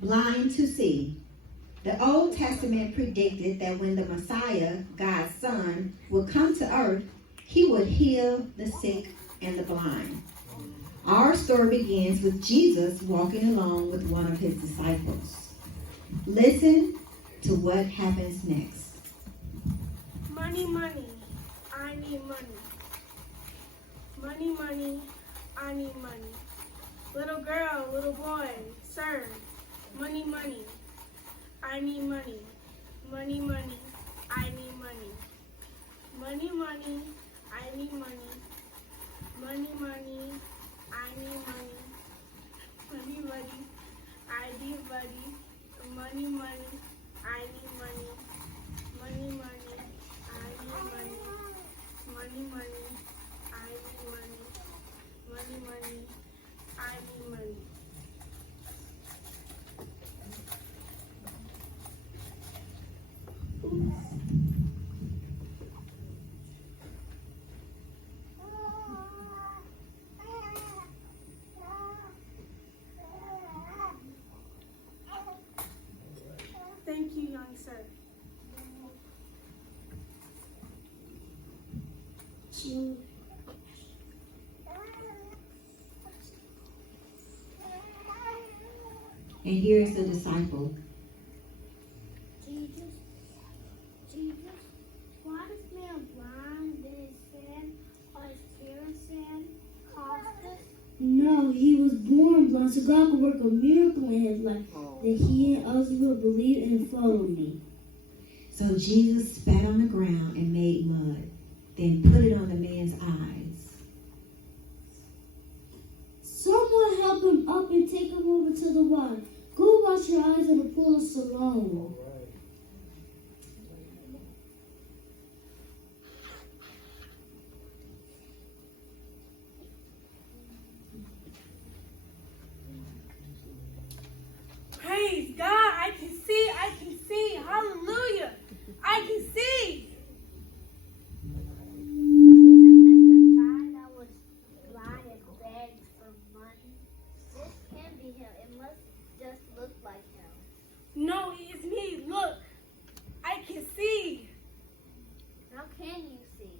blind to see. The Old Testament predicted that when the Messiah, God's Son, would come to earth, he would heal the sick and the blind. Our story begins with Jesus walking along with one of his disciples. Listen to what happens next. Money, money, I need money. Money, money, I need money. Little girl, little boy, sir, money, money, I need money. Money, money, I need money. Money, money, I need money. Money, money, I need money. Money, money, I need money. Money, money, I need money. Money, money, I need money. Money, money, I need money. Money, money, I need money. Thank you, young sir. And here is the disciple. Jesus, why is man blind? Did his sin or his parents' sin cause this? No, he was born blind, so God could work a miracle in his life that he and others will believe and follow me. So Jesus spat on the ground and made mud, then put it on the man's eyes. Someone help him up and take him over to the water. Go wash your eyes in the pool of Siloam. Praise God, I can see, hallelujah, I can see. Isn't this the guy that was blind and begged for money? This can't be him. It must just look like him. No, it's me, look, I can see. How can you see?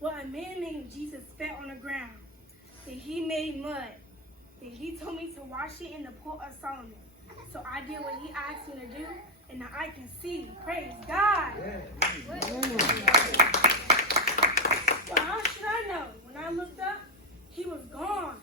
Well, a man named Jesus spat on the ground, then he made mud, then he told me to wash it in the pool of Solomon. So I did what he asked me to do, and now I can see. Praise God. Well, how should I know? When I looked up, he was gone.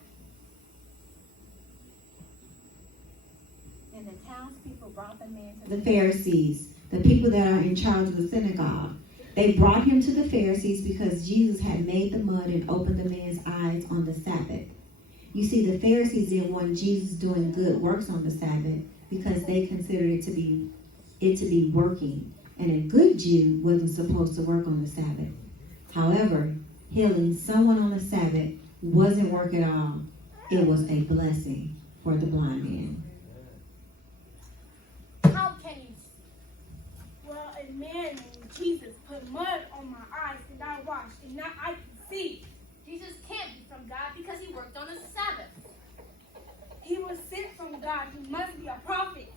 And the townspeople brought the man to the Pharisees, the people that are in charge of the synagogue. They brought him to the Pharisees because Jesus had made the mud and opened the man's eyes on the Sabbath. You see, the Pharisees didn't want Jesus doing good works on the Sabbath because they considered it to be working. And a good Jew wasn't supposed to work on the Sabbath. However, healing someone on the Sabbath wasn't work at all. It was a blessing for the blind man. How can you see? Well, a man named Jesus put mud on my eyes and I washed, and now I can see. Jesus can't be from God because he worked on the Sabbath. He was sent from God. He must be a prophet.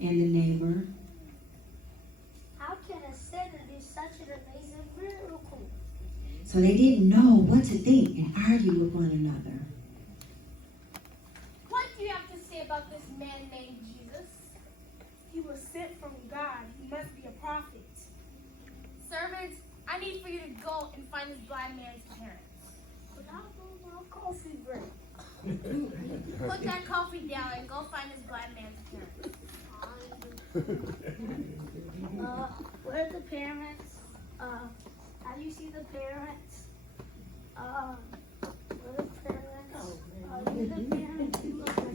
And the neighbor. How can a sinner do such an amazing miracle? So they didn't know what to think and argue with one another. What do you have to say about this man named Jesus? He was sent from God. He must be a prophet. Servants, I need for you to go and find this blind man's parents. But I don't want coffee break. Put that coffee down and go find this blind man's parents. Where are the parents? How do you see the parents? Where are the parents? Are you the parents? You look like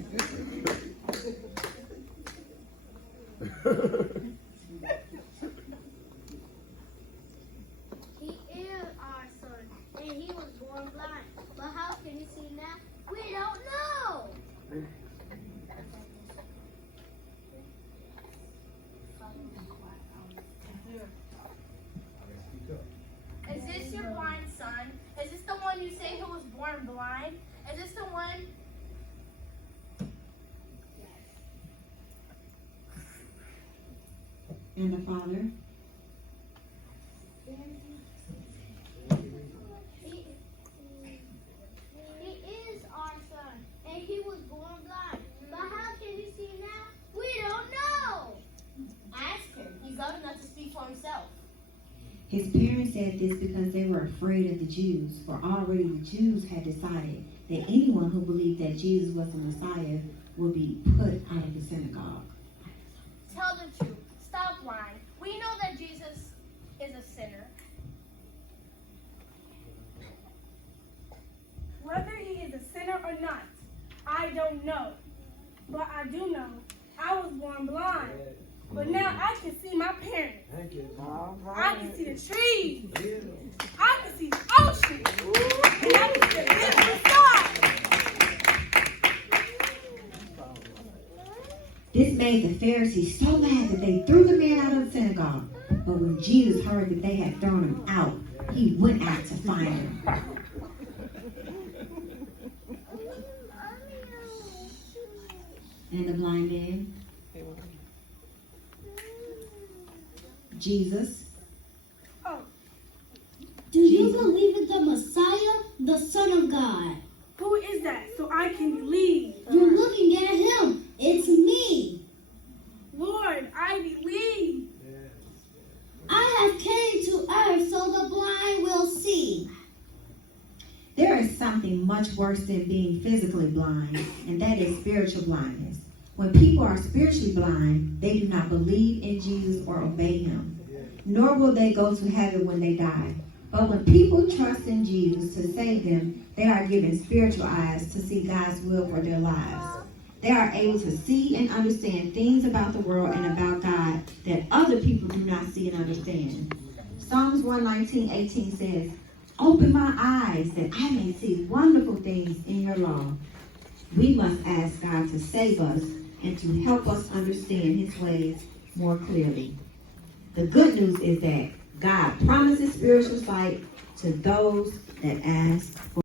He is our son, and he was born blind. But how can he see now? We don't know. Is this your blind son? Is this the one you say who was born blind? Is this the one And the Father? He is our son, and he was born blind. But how can he see now? We don't know. Ask him. He's old enough to speak for himself. His parents said this because they were afraid of the Jews, for already the Jews had decided that anyone who believed that Jesus was the Messiah would be put out of the synagogue. Tell the truth. Stop lying. We know that Jesus is a sinner. Whether he is a sinner or not, I don't know. But I do know I was born blind. But now I can see my parents. I can see the trees. I can see the ocean. And I can see the different stars. This made the Pharisees so mad that they threw the man out of the synagogue. But when Jesus heard that they had thrown him out, he went out to find him. And the blind man? Jesus. Oh, Do you believe in the Messiah, the Son of God? who is that so I can believe? You're looking at him. It's me. Lord, I believe. I have came to earth so the blind will see. There is something much worse than being physically blind, and that is spiritual blindness. When people are spiritually blind, they do not believe in Jesus or obey him, nor will they go to heaven when they die. But when people trust in Jesus to save them, they are given spiritual eyes to see God's will for their lives. They are able to see and understand things about the world and about God that other people do not see and understand. Psalms 119:18 says, "Open my eyes that I may see wonderful things in your law." We must ask God to save us and to help us understand his ways more clearly. The good news is that God promises spiritual sight to those that ask for